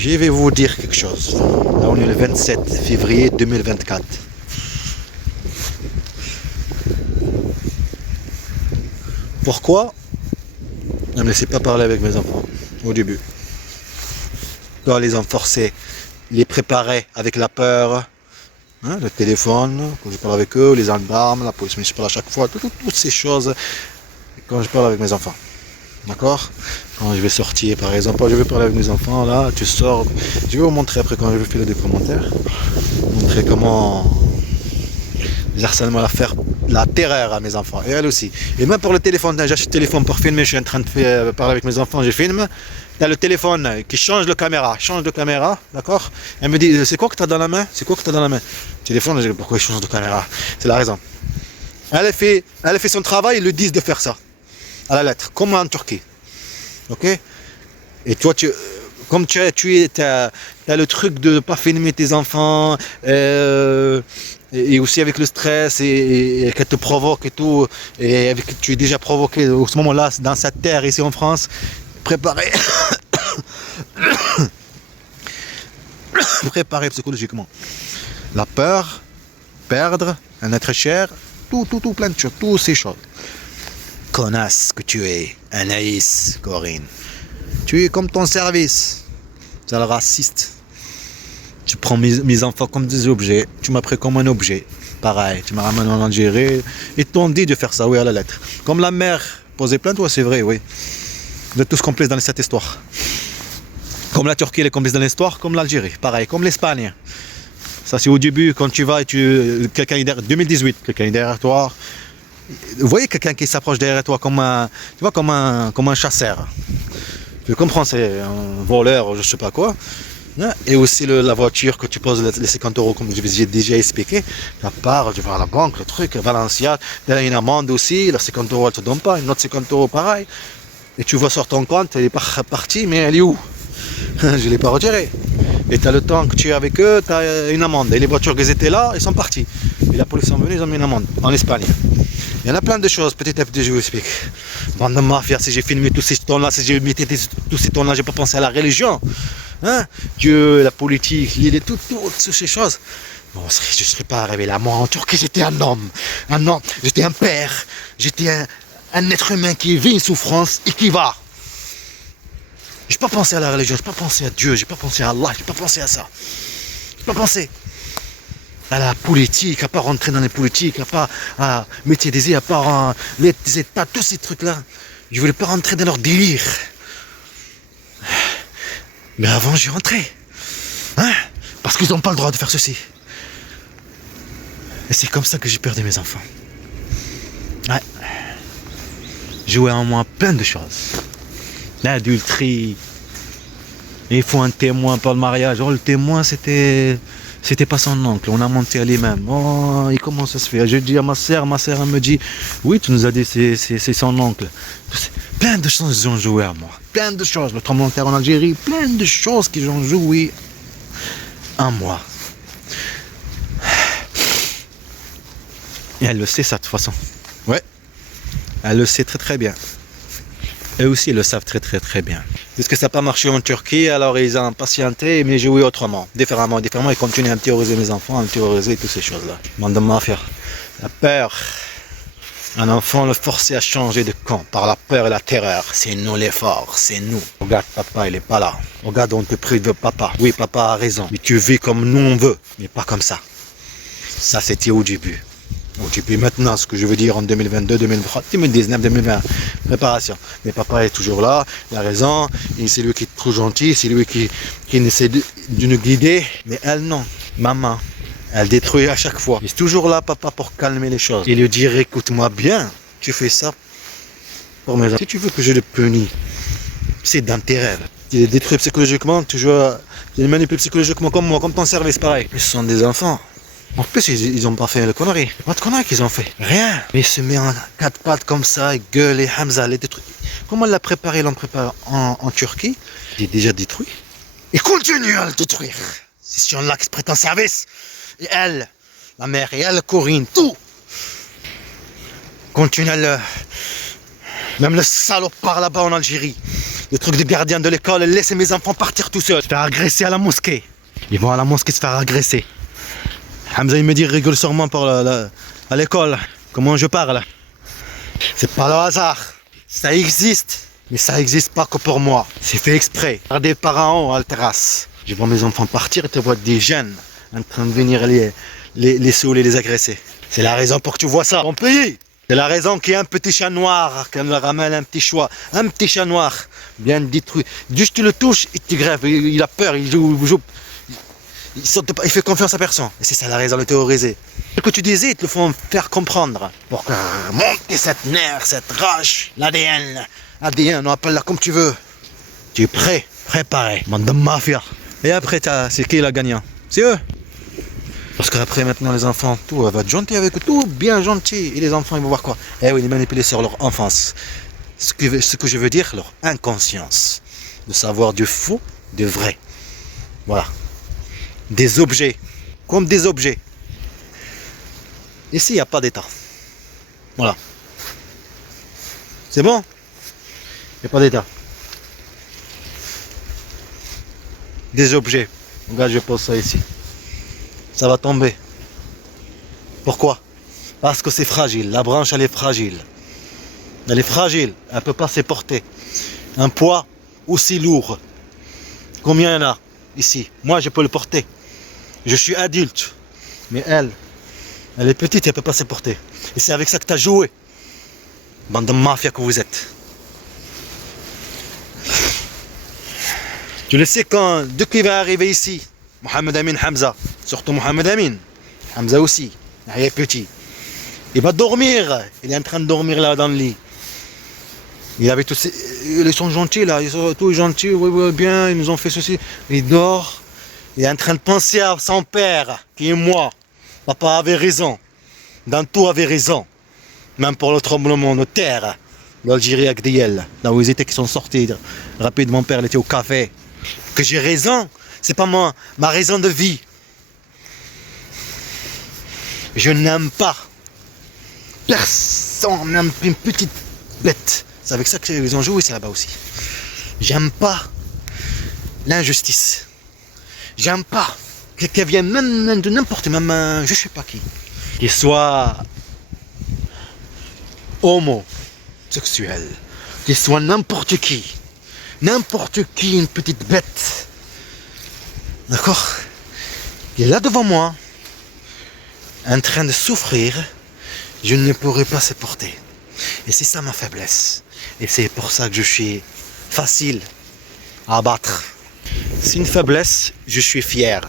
Je vais vous dire quelque chose. Là, on est le 27 février 2024. Pourquoi ne me laissez pas parler avec mes enfants au début? Je dois les enforcer, les préparer avec la peur, hein, le téléphone, quand je parle avec eux, les gendarmes, la police municipale à chaque fois, toutes ces choses quand je parle avec mes enfants. D'accord? Quand je vais sortir, par exemple, je vais parler avec mes enfants, là, tu sors. Je vais vous montrer après quand je vais faire des commentaires. Montrer comment les harcèlements à faire la terreur à mes enfants. Et elle aussi. Et même pour le téléphone, j'achète le téléphone pour filmer, je suis en train de parler avec mes enfants, je filme. Il y a le téléphone qui change de caméra, d'accord? Elle me dit, c'est quoi que tu as dans la main? C'est quoi que tu as dans la main? Le téléphone, je dis, pourquoi il change de caméra? C'est la raison. Elle fait son travail, ils lui disent de faire ça. À la lettre, comme en Turquie. Ok? Et toi, comme tu as le truc de ne pas filmer tes enfants, et aussi avec le stress, et qu'elle te provoque et tout, et avec que tu es déjà provoqué au ce moment-là, dans cette terre, ici en France, préparé, préparé psychologiquement. La peur, perdre, un être cher, tout, plein de choses, toutes ces choses. Connasse que tu es, Anaïs, Corinne. Tu es comme ton service. C'est le raciste. Tu prends mes enfants comme des objets. Tu m'as pris comme un objet. Pareil, tu m'as ramené en Algérie. Ils t'ont dit de faire ça, oui, à la lettre. Comme la mère posait plainte, ouais, c'est vrai, oui. Vous êtes tous complices dans cette histoire. Comme la Turquie, elle est complice dans l'histoire, comme l'Algérie. Pareil, comme l'Espagne. Ça, c'est au début, quand tu vas et quelqu'un est derrière, 2018, quelqu'un est derrière toi. Vous voyez quelqu'un qui s'approche derrière toi comme un chasseur. Je comprends, c'est un voleur, je sais pas quoi. Et aussi la voiture que tu poses les 50 euros, comme j'ai déjà expliqué. La part, tu vas à la banque, le truc, Valencia, il y a une amende aussi, la 50 euros elle te donne pas, une autre 50 euros pareil. Et tu vois sur ton compte, elle est partie, mais elle est où? Je ne l'ai pas retirée. Et tu as le temps que tu es avec eux, tu as une amende. Et les voitures qui étaient là, ils sont partis. Et la police est venue, ils ont mis une amende en Espagne. Il y en a plein de choses, petit à petit je vous explique. Bande de mafia, si j'ai filmé tous ces temps-là, si j'ai mis tous ces temps-là, j'ai pas pensé à la religion. Hein? Dieu, la politique, toutes ces choses. Bon, je ne serais pas arrivé là. Moi, en Turquie, j'étais un homme, j'étais un père, j'étais un être humain qui vit une souffrance et qui va. Je n'ai pas pensé à la religion, je n'ai pas pensé à Dieu, je n'ai pas pensé à Allah, je n'ai pas pensé à ça. Je n'ai pas pensé à la politique, à pas rentrer dans les politiques, à pas médiatiser, à pas les États, tous ces trucs-là. Je voulais pas rentrer dans leur délire. Mais avant, j'y rentrais. Hein? Parce qu'ils n'ont pas le droit de faire ceci. Et c'est comme ça que j'ai perdu mes enfants. Ouais. Jouer en moi plein de choses. L'adulterie. Il faut un témoin pour le mariage. Oh, le témoin, c'était pas son oncle. On a monté à lui-même. Oh, et comment ça se fait? Je dis à ma sœur elle me dit, oui, tu nous as dit c'est son oncle. Plein de choses ils ont joué à moi. Plein de choses. Le tremblement de terre en Algérie, plein de choses qu'ils ont joué à moi. Et elle le sait ça de toute façon. Ouais. Elle le sait très très bien. Eux aussi, ils le savent très très très bien. Puisque ça n'a pas marché en Turquie, alors ils ont patienté, mais joué autrement, différemment. Ils continuent à terroriser mes enfants, à terroriser toutes ces choses-là. Bande de mafia. La peur. Un enfant le forcer à changer de camp par la peur et la terreur. C'est nous les forts, c'est nous. Regarde, papa, il n'est pas là. Regarde, on te prive de papa. Oui, papa a raison. Mais tu vis comme nous on veut, mais pas comme ça. Ça, c'était au début. Et puis maintenant, ce que je veux dire en 2022, 2023, 2019, 2020, préparation. Mais papa est toujours là, il a raison, c'est lui qui est trop gentil, c'est lui qui essaie de nous guider. Mais elle, non. Maman, elle détruit à chaque fois. Il est toujours là, papa, pour calmer les choses. Il lui dit, écoute-moi bien, tu fais ça pour mes enfants. Si tu veux que je le punis, c'est dans tes rêves. Il est détruit psychologiquement, tu les manipules psychologiquement comme moi, comme ton service, pareil. Ils sont des enfants. En plus, ils n'ont pas fait le connerie. Il n'y a pas de connerie qu'ils ont fait. Rien. Mais il se met en quatre pattes comme ça, il gueule, et Hamza, les détruit. Comment il l'a préparé, en Turquie? Il est déjà détruit. Il continue à le détruire. C'est sur là qui se prête en service. Et elle, la mère, et elle, Corinne, tout. Continue à le... Même le salopard là-bas en Algérie. Le truc de gardien de l'école, laisser mes enfants partir tout seuls. Se faire agresser à la mosquée. Ils vont à la mosquée se faire agresser. Hamza, il me dit, rigole sûrement à l'école. Comment je parle? C'est pas le hasard. Ça existe. Mais ça n'existe pas que pour moi. C'est fait exprès. Par des parents à la terrasse. Je vois mes enfants partir et te vois des jeunes en train de venir les saouler, les agresser. C'est la raison pour que tu vois ça. Ton pays. C'est la raison qu'il y a un petit chat noir, qu'on leur ramène un petit chat noir, bien détruit. Juste tu le touches, il te grève, il a peur, il joue. Il fait confiance à personne. Et c'est ça la raison de le terroriser. Ce que tu disais, ils te le font faire comprendre. Pour que monter cette nerf, cette rage, l'ADN, on appelle-la comme tu veux. Tu es prêt, préparé, bande de mafia. Et après, c'est qui le gagnant? C'est eux. Parce qu'après, maintenant, les enfants, tout va être gentil avec eux, tout bien gentil. Et les enfants, ils vont voir quoi? Eh oui, ils manipulés sur leur enfance. Ce que je veux dire, leur inconscience. De savoir du faux, du vrai. Voilà. Des objets. Comme des objets. Ici, il n'y a pas d'état. Voilà. C'est bon? Il n'y a pas d'état. Des objets. Regarde, je pose ça ici. Ça va tomber. Pourquoi? Parce que c'est fragile. La branche, elle est fragile. Elle est fragile. Elle ne peut pas supporter un poids aussi lourd. Combien il y en a ici? Moi, je peux le porter. Je suis adulte. Mais elle est petite, elle ne peut pas supporter. Et c'est avec ça que tu as joué. Bande de mafia que vous êtes. Tu le sais quand, dès qu'il va arriver ici, Mohamed Amin Hamza, surtout Mohamed Amin, Hamza aussi, il est petit. Il va dormir, il est en train de dormir là dans le lit. Ils sont gentils là, ils sont tous gentils, oui, bien, ils nous ont fait ceci. Il dort, il est en train de penser à son père, qui est moi. Papa avait raison, dans tout avait raison. Même pour le tremblement de terre, l'Algérie avec Diel, là où ils étaient, qui sont sortis rapidement, mon père il était au café. Que j'ai raison, c'est pas ma raison de vie. Je n'aime pas. Personne n'aime une petite bête. C'est avec ça qu'ils ont joué, c'est là-bas aussi. J'aime pas l'injustice. J'aime pas qu'elle vienne même de n'importe, même je sais pas qui. Qu'il soit homosexuel, qu'il soit n'importe qui, une petite bête. D'accord? Il est là devant moi, en train de souffrir, je ne pourrai pas supporter. Et c'est ça ma faiblesse. Et c'est pour ça que je suis facile à abattre. C'est une faiblesse, je suis fier.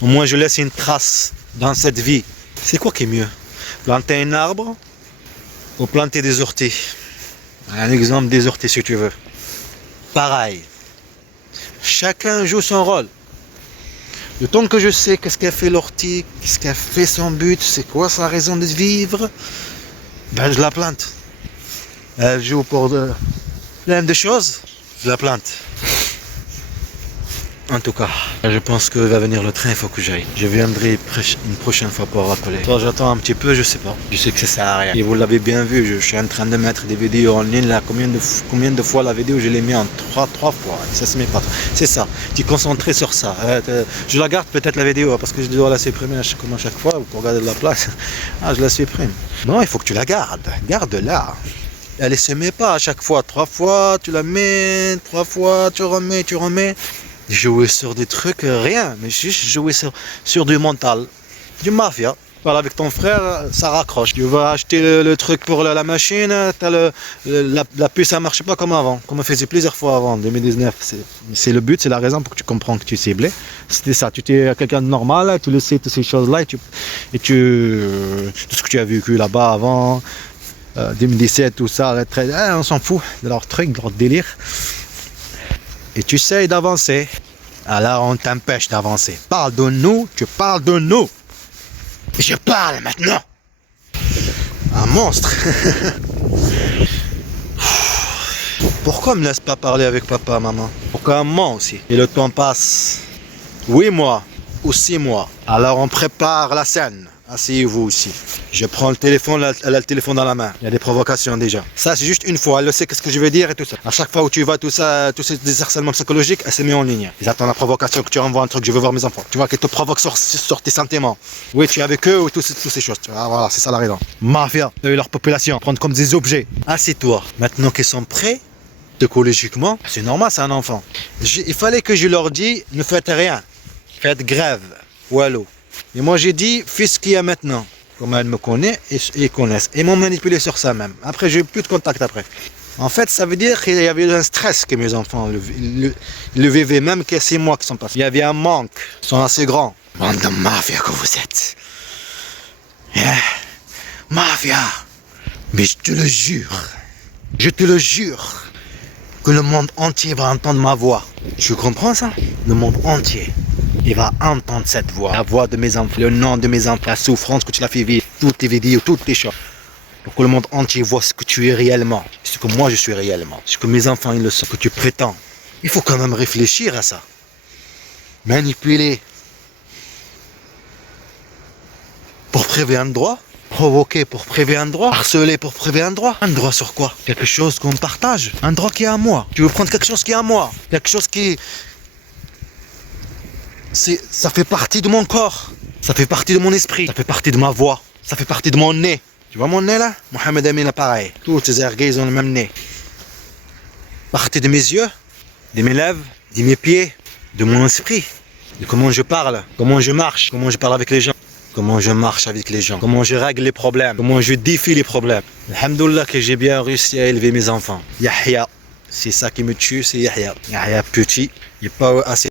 Au moins je laisse une trace dans cette vie. C'est quoi qui est mieux? Planter un arbre ou planter des orties? Un exemple des orties si tu veux. Pareil. Chacun joue son rôle. Le temps que je sais qu'est-ce qu'a fait l'ortie, qu'est-ce qu'a fait son but, c'est quoi sa raison de vivre, ben je la plante. Elle joue pour plein de choses, je la plante. En tout cas, je pense que va venir le train, il faut que j'aille. Je viendrai une prochaine fois pour rappeler. Toi, j'attends un petit peu, je sais pas. Je sais que ça sert à rien. Et vous l'avez bien vu, je suis en train de mettre des vidéos en ligne là. Combien de fois la vidéo je l'ai mis en trois fois. Ça se met pas. C'est ça. Tu es concentré sur ça. Je la garde peut-être la vidéo parce que je dois la supprimer comme à chaque fois pour regarder la place. Ah, je la supprime. Non, il faut que tu la gardes. Garde-la. Elle ne se met pas à chaque fois. 3 fois, tu la mets. 3 fois, tu remets. Jouer sur des trucs, rien, mais juste jouer sur du mental, du mafia. Voilà, avec ton frère, ça raccroche. Tu vas acheter le truc pour la machine, la puce, ça ne marche pas comme avant, comme on faisait plusieurs fois avant, en 2019. C'est le but, c'est la raison pour que tu comprends que tu es ciblé. C'était ça, tu es quelqu'un de normal, tu le sais, toutes ces choses-là, tout ce que tu as vécu là-bas avant, 2017, tout ça, on s'en fout de leur truc, de leur délire. Et tu essaies d'avancer, alors on t'empêche d'avancer. Parle de nous, tu parles de nous. Et je parle maintenant. Un monstre. Pourquoi me laisse pas parler avec papa, maman? Pourquoi moi aussi? Et le temps passe. 8 mois ou 6 mois. Alors on prépare la scène. Asseyez-vous aussi. Je prends le téléphone, elle a le téléphone dans la main. Il y a des provocations déjà. Ça, c'est juste une fois. Elle le sait, qu'est-ce que je veux dire et tout ça. À chaque fois où tu vas, tout ça, tous ces harcèlements psychologiques, elle se met en ligne. Ils attendent la provocation que tu envoies un truc. Je veux voir mes enfants. Tu vois qu'elle te provoque sur tes sentiments. Oui, tu es avec eux ou toutes ces choses. Ah, voilà, c'est ça la raison. Mafia, leur population, prendre comme des objets. Assieds-toi. Maintenant qu'ils sont prêts, psychologiquement, c'est normal, c'est un enfant. Il fallait que je leur dise, ne faites rien. Faites grève. Wallo. Et moi j'ai dit, fais ce qu'il y a maintenant. Comme elle me connaît et ils connaissent. Et m'ont manipulé sur ça même. Après, j'ai eu plus de contact après. En fait, ça veut dire qu'il y avait un stress que mes enfants le vivaient, même que c'est moi qui sont passés. Il y avait un manque. Ils sont assez grands. Bande de mafia que vous êtes. Yeah. Mafia. Mais je te le jure, que le monde entier va entendre ma voix. Tu comprends ça? Le monde entier. Il va entendre cette voix, la voix de mes enfants, le nom de mes enfants, la souffrance que tu l'as fait vivre, toutes les vidéos, toutes les choses. Pour que le monde entier voit ce que tu es réellement, ce que moi je suis réellement, ce que mes enfants ils le savent, ce que tu prétends. Il faut quand même réfléchir à ça. Manipuler pour prouver un droit, provoquer pour prouver un droit, harceler pour prouver un droit. Un droit sur quoi? Quelque chose qu'on partage, un droit qui est à moi. Tu veux prendre quelque chose qui est à moi, quelque chose qui... Ça fait partie de mon corps, ça fait partie de mon esprit, ça fait partie de ma voix, ça fait partie de mon nez. Tu vois mon nez là? Mohamed Amin là pareil. Tous ces ergués ils ont le même nez. Partie de mes yeux, de mes lèvres, de mes pieds, de mon esprit, de comment je parle, comment je marche, comment je parle avec les gens, comment je marche avec les gens, comment je règle les problèmes, comment je défie les problèmes. Alhamdoulilah que j'ai bien réussi à élever mes enfants. Yahya, c'est ça qui me tue, c'est Yahya. Yahya petit, il n'est pas assez